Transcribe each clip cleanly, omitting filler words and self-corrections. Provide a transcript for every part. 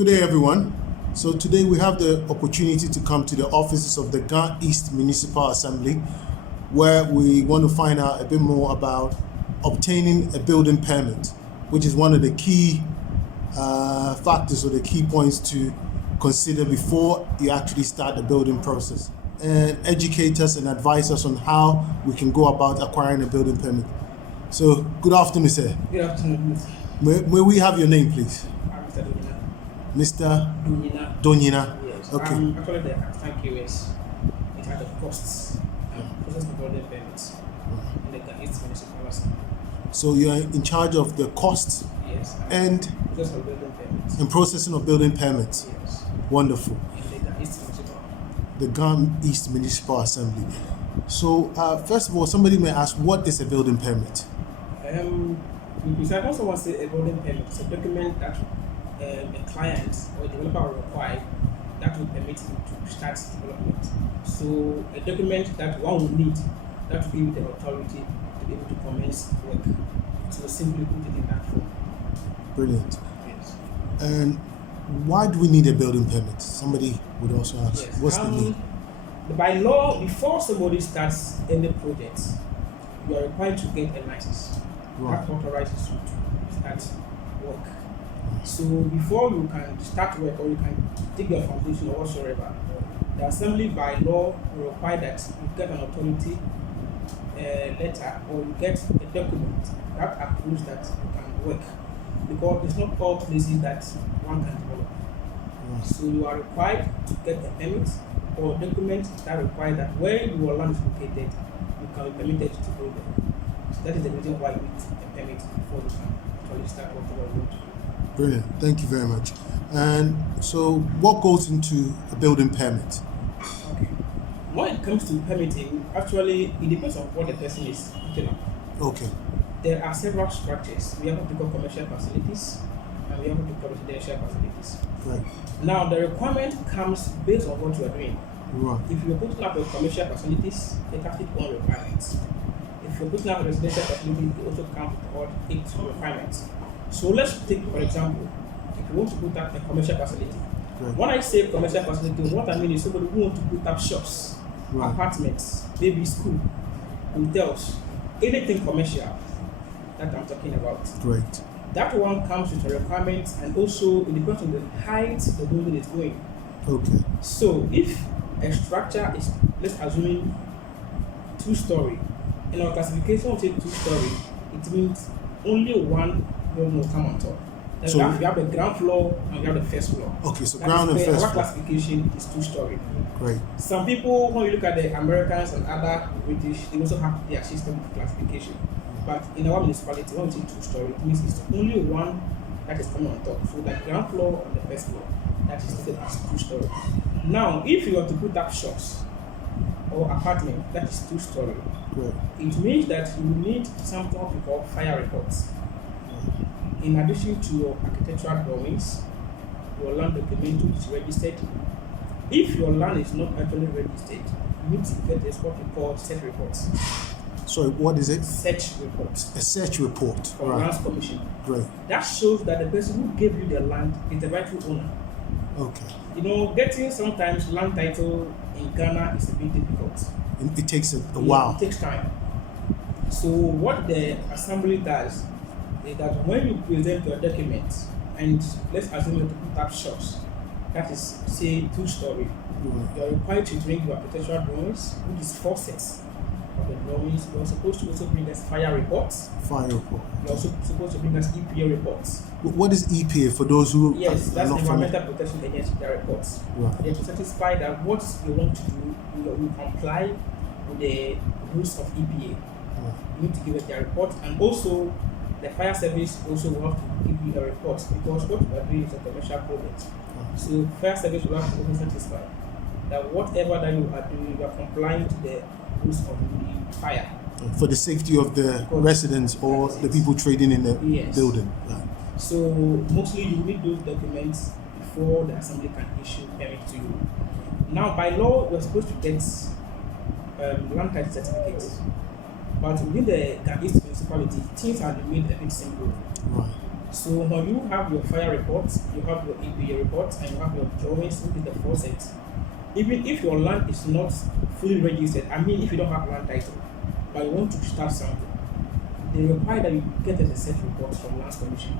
Good day, everyone. So today we have the opportunity to come to the offices of the Ga East Municipal Assembly, where we want to find out a bit more about obtaining a building permit, which is one of the key factors or the key points to consider before you actually start the building process, and educate us and advise us on how we can go about acquiring a building permit. So, good afternoon, sir. Good afternoon, May we have your name, please? I'm Mr Donyinah. Mr. Donyinah. Yes. Okay. I'm actually the assistant QS in charge of costs and process of building permits in the Ga East Municipal Assembly. So you are in charge of the costs Yes. and process of building permits. processing of building permits. Yes. Wonderful. In the Ga East Municipal. The Ga East Municipal Assembly. So first of all, somebody may ask, what is a building permit? Because I also want to say a building permit is a document that a client or a developer will require that will permit him to start development. So a document that one will need that will give the authority to be able to commence work. So simply put it in that form. Brilliant. Yes. And why do we need a building permit? Somebody would also ask, Yes. what's the need? By law, before somebody starts any project, you are required to get a license. Right. That authorizes you to start work. So before you can start work or you can dig your foundation or whatsoever, the assembly by law will require that you get an authority letter or you get a document that approves that you can work, because it's not all places that one can develop. Right. So you are required to get a permit or a document that requires that where your land is located, you can be permitted to build there. So that is the reason why we need a permit before you can actually start whatever you want to do. Brilliant. Thank you very much. And so what goes into a building permit? Okay. When it comes to permitting, actually it depends on what the person is putting up. Okay. There are several structures. We have what we call commercial facilities and we have what we call residential facilities. Right. Now the requirement comes based on what you are doing. Right. If you're putting up a commercial facilities, it has its own requirements. If you're putting up a residential facility, it also comes with all its requirements. So let's take, for example, if you want to put up a commercial facility. Right. When I say commercial facility, what I mean is somebody who wants to put up shops, Right. apartments, maybe school, hotels, anything commercial that I'm talking about. Great. That one comes with a requirement, and also it depends on the height the building is going. Okay. So if a structure is, let's assume, 2-story, in our classification we say 2-story, it means only one building will come on top. Then So- we have the ground floor and we have the first floor. Okay, so That ground is and where first our floor. classification is 2-story. Great. Some people, when you look at the Americans and other British, they also have their system of classification. But in our municipality, when we say 2-story, it means it's only one that is coming on top. So the ground floor and the first floor, that is stated as 2-story. Now, if you want to put up shops or apartment that is 2-story, Great. it means that you need something we call fire reports. In addition to your architectural drawings, your land document is registered. If your land is not actually registered, you need to get what we call search reports. Sorry, what is it? Search reports A search report. from Right. Lands Commission. Great. That shows that the person who gave you the land is the rightful owner. Okay. You know, getting sometimes land title in Ghana is a bit difficult. It takes a Yeah, while. It takes time. So what the assembly does is that when you present your document, and let's assume you have to put up shops, that is say 2-story, Right. you are required to bring your architectural drawings, which is 4 sets of the drawings. You are supposed to also bring us fire reports. Fire report. You are also supposed to bring us EPA reports. What is EPA for those who Yes, are that's not familiar? Environmental Protection Agency their reports. Right. They to satisfy that what you want to do, you comply with the rules of EPA. Right. You need to give us their report, and also the fire service also will have to give you a report, because what we are doing is a commercial project. So fire service will have to also satisfy that whatever that you are doing, you are complying to the rules of the fire. For the safety of the residents or the people trading in the Yes. building. Right. So mostly you need those documents before the assembly can issue permit to you. Now by law we're supposed to get land title certificates, but within the Ga East municipality things are made a bit simple. Right. So when you have your fire reports, you have your EPA reports, and you have your drawings with the faucet, even if your land is not fully registered, I mean if you don't have land title, but you want to start something, they require that you get a set report from Lands Commission.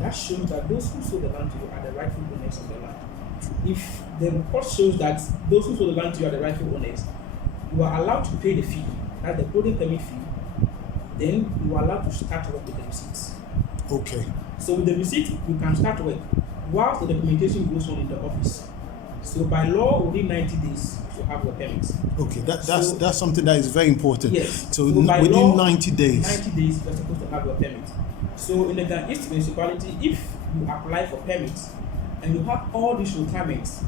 That shows that those who sold the land to you are the rightful owners of the land. If the report shows that those who sold the land to you are the rightful owners, you are allowed to pay the fee, that's the building permit fee, then you are allowed to start work with the receipts. Okay. So with the receipt, you can start work whilst the documentation goes on in the office. So by law, within 90 days, you should have your permit. Okay, that's something that is very important. Yes. So by within law, 90 days. 90 days, you're supposed to have your permit. So in the Ga East Municipality, if you apply for permits and you have all these requirements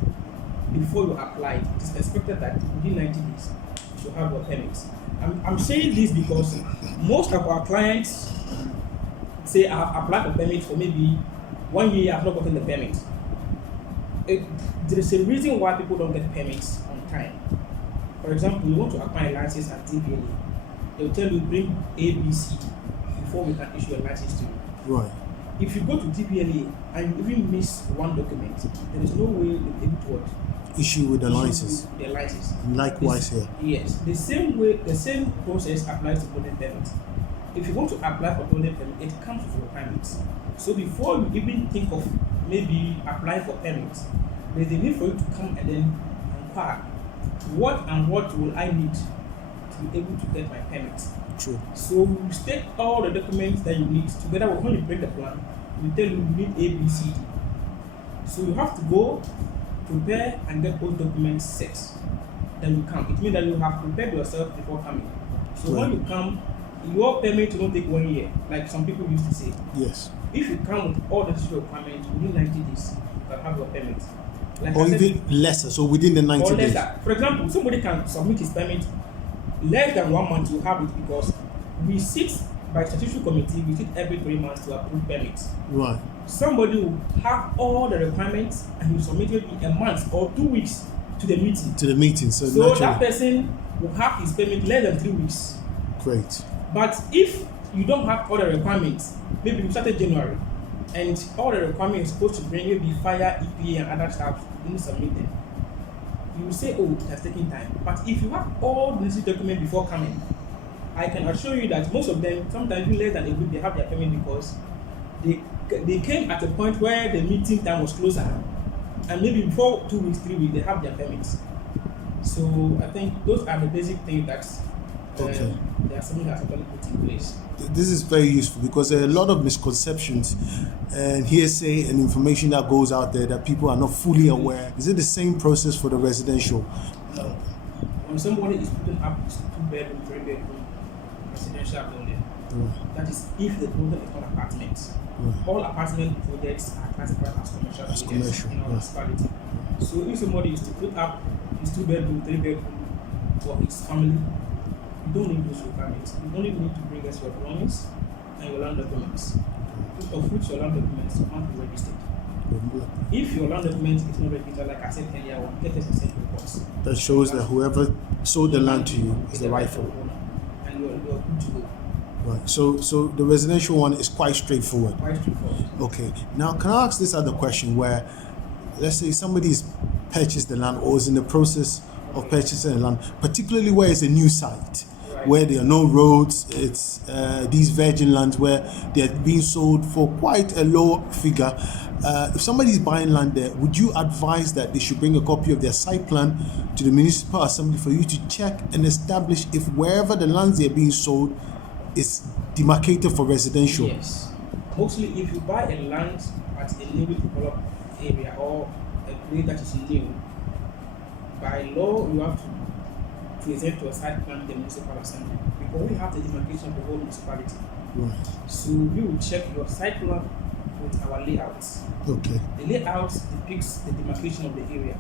before you apply, it is expected that within 90 days, you should have your permit. I'm saying this because most of our clients say I have applied for permit for maybe 1 year, I have not gotten the permit. There is a reason why people don't get permits on time. For example, you want to acquire a license at TPLA, they will tell you bring ABC before we can issue a license to you. Right. If you go to TPLA and you even miss one document, there is no way you'll be able to what? Issue with the license. The license. Likewise here. Yes, the same way, the same process applies to building permit. If you want to apply for building permit, it comes with requirements. So before you even think of maybe applying for permits, there's a need for you to come and then inquire what will I need to be able to get my permit. True. So we state all the documents that you need together with when you bring the plan. We tell you need A, B, C, D. So you have to go prepare and get those documents set. Then you come. It means that you have prepared yourself before coming. So Right. when you come, your permit will not take 1 year, like some people used to say. Yes. If you come with all the necessary requirements within 90 days, you can have your permit. Like Or I said, even lesser, so within the 90 or days. lesser. For example, somebody can submit his permit less than 1 month to have it because we sit by statutory committee, we sit every 3 months to approve permits. Right. Somebody will have all the requirements and he submit maybe a month or 2 weeks to the meeting. To the meeting. So So naturally. that person will have his permit less than 3 weeks. Great. But if you don't have all the requirements, maybe you started January, and all the requirements are supposed to bring maybe fire, EPA, and other stuff, you need to submit them. You will say, oh, it has taken time. But if you have all the necessary documents before coming, I can assure you that most of them, sometimes even less than a week, they have their permit because they came at a point where the meeting time was closer, and maybe before 2 weeks, 3 weeks, they have their permits. So I think those are the basic things that Okay. the assembly has actually put in place. This is very useful because there are a lot of misconceptions and hearsay and information that goes out there that people are not fully aware. Is it the same process for the residential? No. When somebody is putting up his 2-bedroom, 3-bedroom residential building, that is if the building is not apartments. All apartment projects are classified as commercial As projects commercial, in our yeah. municipality. So if somebody is to put up his 2-bedroom, 3-bedroom for his family, you don't need those requirements. You only need to bring us your drawings and your land documents. Of which your land documents must be registered. If your land document is not registered, like I said earlier, we'll get us a set reports. That shows that whoever sold the land to you is the rightful. owner, and you're good to go. Right. So the residential one is quite straightforward. Quite straightforward. Okay. Now, can I ask this other question where, let's say somebody's purchased the land or is in the process of purchasing the land, particularly where it's a new site, where there are no roads, it's these virgin lands where they're being sold for quite a low figure. If somebody's buying land there, would you advise that they should bring a copy of their site plan to the municipal assembly for you to check and establish if wherever the lands they're being sold is demarcated for residential? Yes. Mostly if you buy a land at a newly developed area or a place that is new, by law you have to present your site plan to the municipal assembly because we have the demarcation of the whole municipality. Right. So we will check your site plan with our layouts. Okay. The layout depicts the demarcation of the area.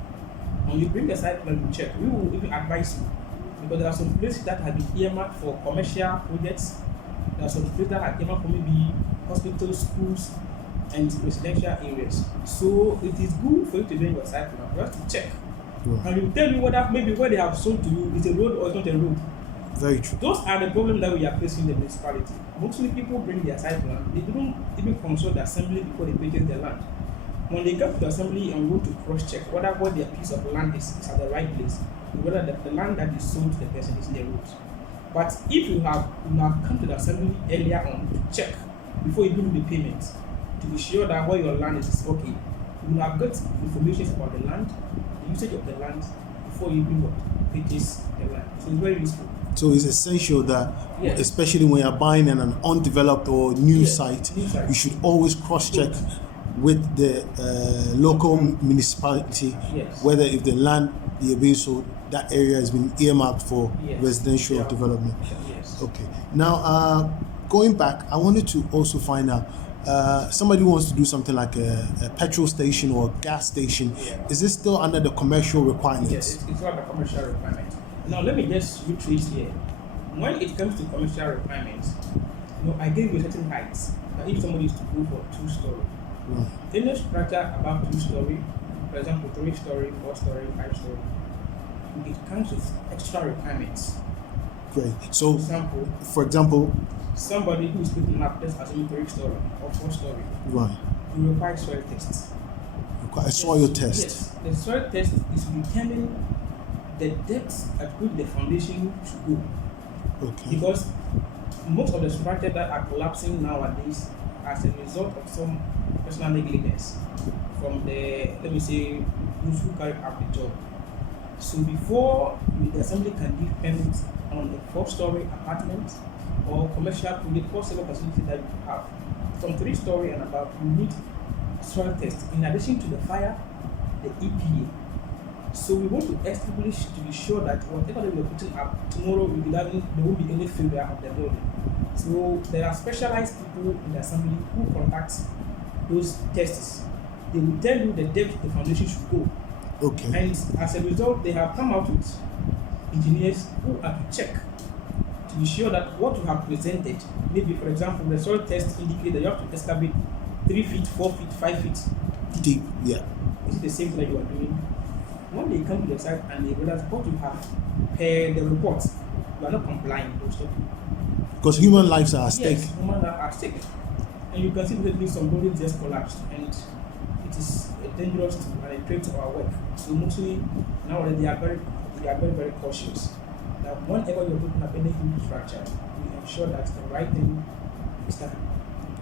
When you bring the site plan, we check. We will even advise you because there are some places that have been earmarked for commercial projects. There are some places that are earmarked for maybe hospitals, schools, and residential areas. So it is good for you to bring your site plan. You have to check. Right. And you tell me whether maybe where they have sold to you is a road or it's not a road. Very true. Those are the problems that we are facing in the municipality. Mostly people bring their site plan, they don't even consult the assembly before they purchase the land. When they get to the assembly and go to cross-check whether what their piece of land is at the right place, whether the land that is sold to the person is in the road. But if you have come to the assembly earlier on to check before you do the payment, to be sure that where your land is okay, you have got information about the land, the usage of the land before you do what? Purchase the land. So it's very useful. So it's essential that, Yes. especially when you're buying an undeveloped or new Yes, site, new site. you should always cross-check with the local municipality Yes. whether if the land you're being sold, that area has been earmarked for Yes. residential Yeah. development. Yes. Okay. Now, going back, I wanted to also find out. Somebody wants to do something like a petrol station or a gas station. Yeah. Is this still under the commercial requirements? Yes, it's not a commercial requirement. Now let me just retrace here. When it comes to commercial requirements, I gave you a certain height. That if somebody is to go for 2-story, Right. any structure above 2-story, for example 3-story, 4-story, 5-story, it comes with extra requirements. Great. So, for example, Somebody who is putting up this as a 3-story or 4-story, right, you require soil tests. a soil test. Yes, the soil test is to determine the depth at which the foundation should go. Okay. Because most of the structures that are collapsing nowadays as a result of some personal negligence from the, let me say, those who carry out the job. So before the assembly can give permits on a 4-story apartment or commercial project, possible facility that you have, from 3-story and above, you need soil test in addition to the fire, the EPA. So we want to establish to be sure that whatever that we are putting up tomorrow, there won't be any failure of the building. So there are specialized people in the assembly who conduct those tests. They will tell you the depth the foundation should go. Okay. And as a result, they have come out with engineers who are to check to be sure that what you have presented, maybe for example, the soil test indicates that you have to excavate 3 feet, 4 feet, 5 feet Deep. Yeah. Is it the same thing that you are doing? When they come to the site and they realize what you have per the report, you are not complying with those stuff. Because human lives are at stake. Yes, human lives are at stake. And you can see that some buildings just collapsed, and it is dangerous to and a threat to our work. So mostly nowadays they are very, very cautious. That whenever you're putting up any huge structure, you ensure that the right thing is done.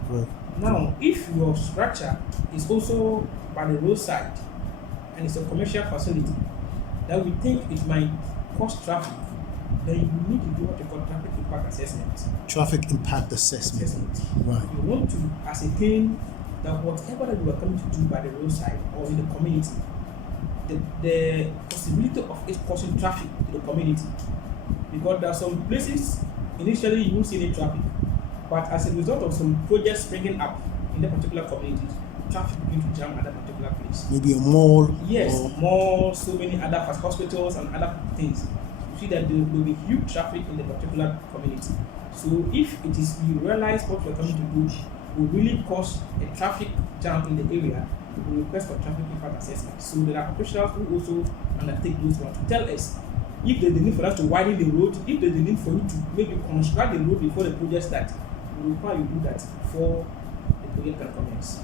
Right. Now, if your structure is also by the roadside and it's a commercial facility that we think it might cause traffic, then you need to do what you call traffic impact assessment. Traffic impact assessment. Right. You want to ascertain that whatever that you are coming to do by the roadside or in the community, the possibility of it causing traffic to the community. Because there are some places initially you won't see any traffic, but as a result of some projects springing up in that particular community, traffic begins to jam at that particular place. Maybe a mall. Yes, or malls, so many other hospitals and other things. You see that there will be huge traffic in the particular community. So if it is you realize what you're coming to do will really cause a traffic jam in the area, we request for traffic impact assessment. So there are officials who also undertake those ones to tell us if there's a need for us to widen the road, if there's a need for you to maybe construct the road before the project starts, we require you do that before the project can commence.